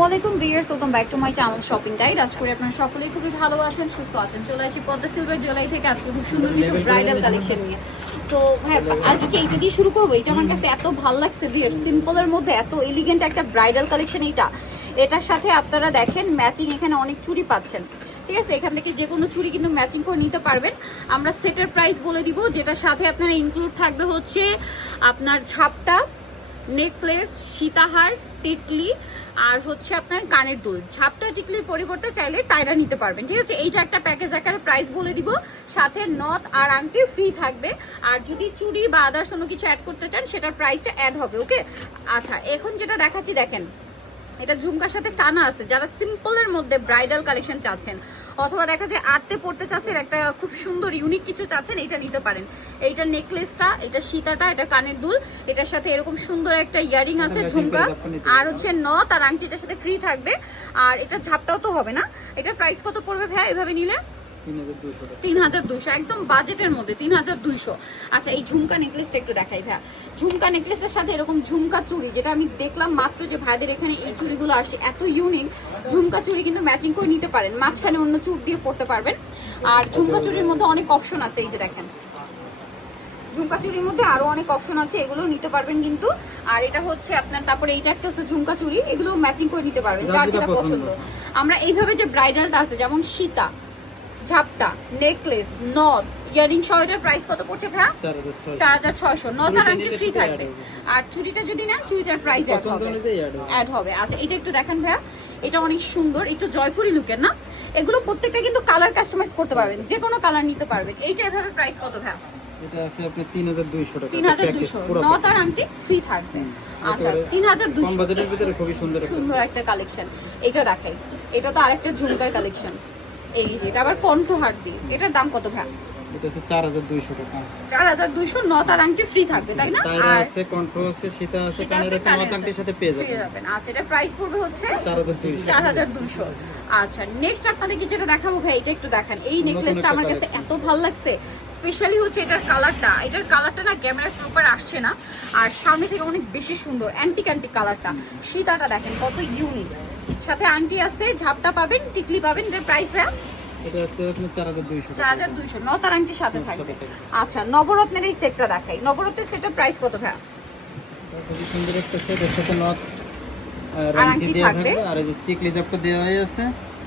আসসালামু আলাইকুম viewers welcome back to my channel shopping guide আজ করে আপনারা সকলেই খুবই ভালো আছেন, সুস্থ আছেন, চলে আসি পদ্মা সিলভার জুয়েলারি থেকে আজকে খুব সুন্দর কিছু ব্রাইডাল কালেকশন নিয়ে। সো হ্যাঁ আজকে কি এইটা দিয়ে শুরু করব? এটা আমার কাছে এত ভালো লাগছে ভিউয়ার্স সিম্পলের মধ্যে এত এলিগেন্ট একটা ব্রাইডাল কালেকশন এইটা। এটার সাথে আপনারা দেখেন ম্যাচিং এখানে অনেক চুড়ি পাচ্ছেন। ঠিক আছে, এখান থেকে যে কোনো চুড়ি কিন্তু ম্যাচিং করে নিতে পারবেন। আমরা সেটের প্রাইস বলে দিব, যেটার সাথে আপনারা ইনক্লুড থাকবে হচ্ছে আপনার ঝাপটা নেকলেস সীতাহার টিকলি আর হচ্ছে আপনার কানের দুল। ঝাপটা টিকলির পরিবর্তে চাইলে টাইরা নিতে পারবেন, ঠিক আছে? এইটা একটা প্যাকেজ আকারে প্রাইস বলে দিব। সাথে নথ আর আংটি ফ্রি থাকবে। আর যদি চুড়ি বা আদার্স কোনো কিছু অ্যাড করতে চান, সেটার প্রাইসটা অ্যাড হবে ওকে আচ্ছা এখন যেটা দেখাচ্ছি, দেখেন। এটা ঝুমকার সাথে টানা আছে। যারা সিম্পলের মধ্যে ব্রাইডাল কালেকশন চাচ্ছেন অথবা দেখা যায় আটতে পড়তে চাচ্ছেন একটা খুব সুন্দর ইউনিক কিছু চাচ্ছেন এটা নিতে পারেন। এইটা নেকলেসটা এটা সীতাটা এটা কানের দুল এটার সাথে এরকম সুন্দর একটা ইয়ারিং আছে ঝুমকা। আর হচ্ছে নথ আর আংটিটার সাথে ফ্রি থাকবে। আর এটা ঝাপটাও তো হবে না। এটার প্রাইস কত পড়বে ভাই এভাবে নিলে? তিন হাজার দুইশো একদম বাজেটের মধ্যে তিন হাজার দুইশো। আচ্ছা এই ঝুমকা নেকলেসটা একটু দেখাই ভাইয়া। ঝুমকা নেকলেসের সাথে এরকম ঝুমকা চুড়ি যেটা আমি দেখলাম মাত্র যে ভাইদের এখানে এই চুড়িগুলো আসছে এত ইউনিক ঝুমকা চুড়ি কিন্তু ম্যাচিং করে নিতে পারেন মাঝখানে অন্য চুড় দিয়ে পড়তে পারবেন। আর ঝুমকা চুড়ির মধ্যে অনেক অপশন আছে এই যে দেখেন। ঝুমকা চুরির মধ্যে আরও অনেক অপশন আছে এগুলো নিতে পারবেন কিন্তু। আর এটা হচ্ছে আপনার তারপরে এইটা একটা হচ্ছে ঝুমকা চুরি এগুলো ম্যাচিং করে নিতে পারবেন যার যেটা পছন্দ। আমরা এইভাবে যে ব্রাইডালটা আছে যেমন সীতা ঝাপটা নেকলেস নথ ইয়ারিং সহ এটার প্রাইস কত পড়ছে ভাইয়া? চার হাজার ছয়শো। নথ আর আংটি ফ্রি থাকবে। আর চুড়িটা যদি নেন চুড়িটার প্রাইস অ্যাড হবে। অ্যাড হবে। আচ্ছা এটা একটু দেখেন ভাইয়া। এটা অনেক সুন্দর একটু জয়পুরি লুকের না? এগুলো প্রত্যেকটা কিন্তু কালার কাস্টমাইজ করতে পারবেন। যে কোনো কালার নিতে পারবেন। এইটা এভাবে প্রাইস কত ভাইয়া? এটা আছে আপনার 3200 টাকা। তিন হাজার দুইশো। নথ আর আংটি ফ্রি থাকবে। আচ্ছা তিন হাজার কম দুইশো বাজেটের ভিতরে খুবই সুন্দর সুন্দর একটা কালেকশন এটা দেখাই। এটা তো আরেকটা ঝুমকার কালেকশন এই যে এটা আবার কণ্ঠহার দিয়ে। এটার দাম কত ভাই? এটা আছে 4200 টাকা। চার হাজার দুইশো ন তার আংটি ফ্রি থাকবে তাই না? আর আছে কন্ট্রো আছে সীতা আছে কানের আছে কানের মাতাংটির সাথে পেয়ে পেয়ে যাবেন। যাবেন। আচ্ছা এটা প্রাইস পড়বে হচ্ছে 4200 চার হাজার দুইশো। আচ্ছা নেক্সট আপনাদেরকে যেটা দেখাবো ভাই এটা একটু দেখান। এই নেকলেসটা আমার কাছে এত ভালো লাগছে স্পেশালি হচ্ছে এটার কালারটা এটার কালারটা না ক্যামেরার প্রপার আসছে না। আর সামনে থেকে অনেক বেশি সুন্দর অ্যান্টিক অ্যান্টিক কালারটা সীতাটা দেখেন কত ইউনিক সাথে আন্টি আছে ঝাপটা পাবেন টিকলি পাবেন এটার প্রাইস ভাই এটা আছে আপনার 4200 চার টাকা। হাজার দুইশো ন তার আংটির সাথে সাথে থাকবে। থাকবে। আচ্ছা নবরত্নের এই সেটটা দেখাই। নবরত্নের সেটের প্রাইস কত ভাই খুবই সুন্দর একটা সেট এর সাথে আর আংটি থাকবে? আর এই যে দেওয়া আছে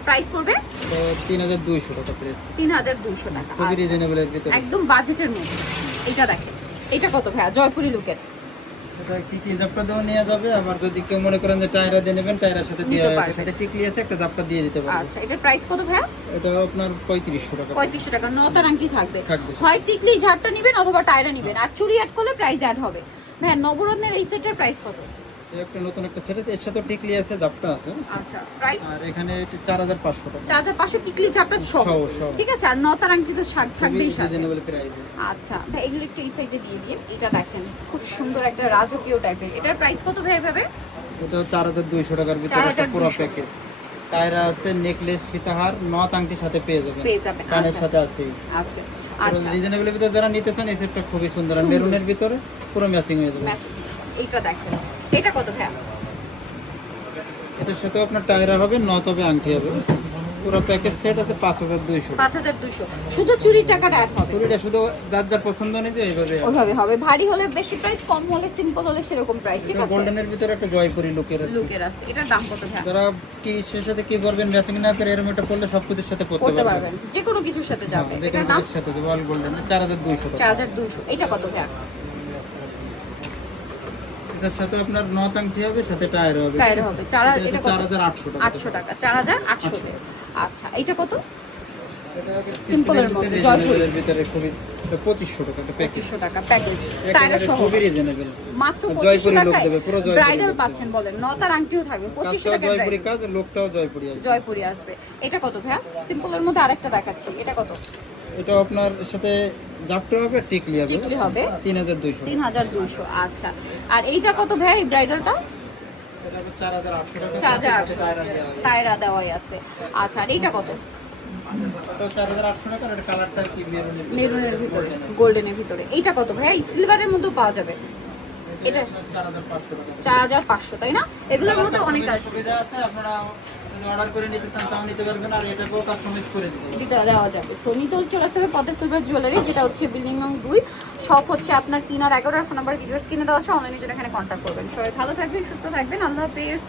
প্রাইস পড়বে? তো 3200 টাকা প্রাইস তিন হাজার দুইশো টাকা খুবই আচ্ছা। রিজনেবল এর ভিতরে। একদম বাজেটের মধ্যে। এটা দেখেন। এটা কত জয়পুরি লুকের এটা টিকলি জাপটা দেওয়া নিয়ে যাবে? আবার যদি কেউ মনে করেন যে টায়রা দিয়ে নেবেন টায়রার সাথে নিতে দেওয়া আছে সাথে টিকলি আছে একটা জাপটা দিয়ে দিতে আচ্ছা এটার প্রাইস কত এটা আপনার 3500 টাকা। আংটি থাকবে। হয় টিকলি ঝাপটা নিবেন অথবা টায়রা নিবেন। আর চুরি অ্যাড করলে প্রাইস অ্যাড হবে। নবরত্নের এই সেটের প্রাইস কত? একটা নতুন একটা সেট আছে এর সাথে টিকলি আছে জাপটা আছে আচ্ছা প্রাইস আর এখানে এটা 4500 টাকা। চার হাজার পাঁচশো টিকলি সহ। ঠিক আছে আর নতার শাক- থাকবেই সাথে। আচ্ছা ভাই এগুলো একটু এই সাইডে দিয়ে দিয়ে এটা দেখেন খুব সুন্দর একটা রাজকীয় টাইপের এটার প্রাইস কত ভাই এভাবে? এটা 4200 টাকার ভিতরে একটা পুরো প্যাকেজ টায়রা আছে নেকলেস সীতাহার নথ আংটির সাথে পেয়ে যাবেন। পেয়ে যাবেন কানের আচ্ছা। সাথে আছে আচ্ছা আচ্ছা। রিজনেবল ভিতরে যারা নিতে চান এই সেটটা খুবই সুন্দর। আর মেরুনের ভিতরে পুরো ম্যাচিং হয়ে যাবে। এইটা দেখেন। এটা কত ভাইয়া? এটার সাথে আপনার টায়রা হবে নথ হবে আংটি হবে। পুরো প্যাকেজ সেট আছে 5200 পাঁচ হাজার দুইশো। শুধু চুরির টাকাটা অ্যাড হবে? চুরিটা শুধু যার যার পছন্দ অনুযায়ী এইভাবে ওইভাবে হবে। ভারী হলে বেশি প্রাইস কম হলে সিম্পল হলে সেরকম প্রাইস ঠিক আছে? গোল্ডেনের ভিতরে একটা জয়পুরি লুকের লুকের আছে। এটার দাম কত ভাইয়া? যারা কি সে সাথে কি করবেন ম্যাচিং না করে এরকম একটা পড়লে সবকিছুর সাথে পড়তে পারবেন। যে কোনো কিছুর সাথে যাবে। হ্যাঁ, যে এটার দাম? সাথে অল গোল্ডেন চার হাজার দুইশো চার টাকা হাজার দুইশো। এটা কত ভাইয়া? এটার সাথে আপনার নথ আংটি হবে সাথে টায়ার হবে। টায়ার হবে। চার হাজার- এটা কত? আটশো টাকা। আটশো টাকা। চার হাজার আটশো আচ্ছা এইটা কত? এটা মধ্যে, জয়পুরি। ভিতরে খুবই পঁচিশশো টাকা একটা প্যাকেজ পঁচিশশো টাকা প্যাকেজ টায়ার সহ। খুবই রিজনেবল মাত্র পঁচিশশো জয়পুরি লোক টাকায় দেবে, পুরো জয়পুরি ব্রাইডাল পাচ্ছেন বলেন। নতার আংটিও থাকবে। পঁচিশশো কাজটাও জয়পুরি কাজ লোকটাও জয়পুরি আছে জয়পুরি আসবে। এটা কত ভাইয়া? সিম্পলের মধ্যে আরেকটা দেখাচ্ছি। এটা কত? এটা আপনার সাথে জাপটে হবে টিকলি হবে টিকলি হবে। তিন হাজার দুইশো। তিন হাজার দুইশো আচ্ছা। আর এইটা কত ভাই এই ব্রাইডালটা টাকা। দেওয়াই আছে। আচ্ছা আর এইটা কত। মেরুনের ভিতরে? গোল্ডেনের ভিতরে এইটা কত ভাই? সিলভারের মধ্যেও পাওয়া যাবে। এটা চার হাজার পাঁচশো তাই না? এগুলোর মধ্যে অনেক আছে। সুবিধা আছে আপনারা যদি অর্ডার করে নিতে চান তাও নিতে পারবেন আর এটাকেও কাস্টমাইজ করে দিতে দেওয়া যাবে। সো নিতল চলে আসতে হবে পদ্মা সিলভার জুয়েলারি যেটা হচ্ছে বিল্ডিং নং দুই। শপ হচ্ছে আপনার তিন আর এগারো আর ফোন নাম্বার ভিডিওস কিনে দেওয়া আছে অনলাইনে যেটা এখানে কন্ট্যাক্ট করবেন। সবাই ভালো থাকবেন সুস্থ থাকবেন। আল্লাহ হাফেজ।